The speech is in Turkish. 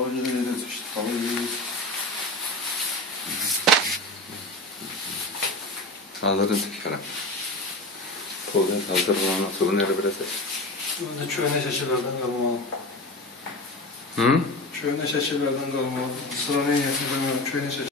Balıcı da yediriz işte. Balıcı. Hazırız bir kere. Kolun hazır olan sorun yere biraz. Ben de çöyne şeçelerden kalmalı. Hı? Çöyne şeçelerden kalmalı. Sıra ne yapayım bilmiyorum. Çöyne şeçelerden.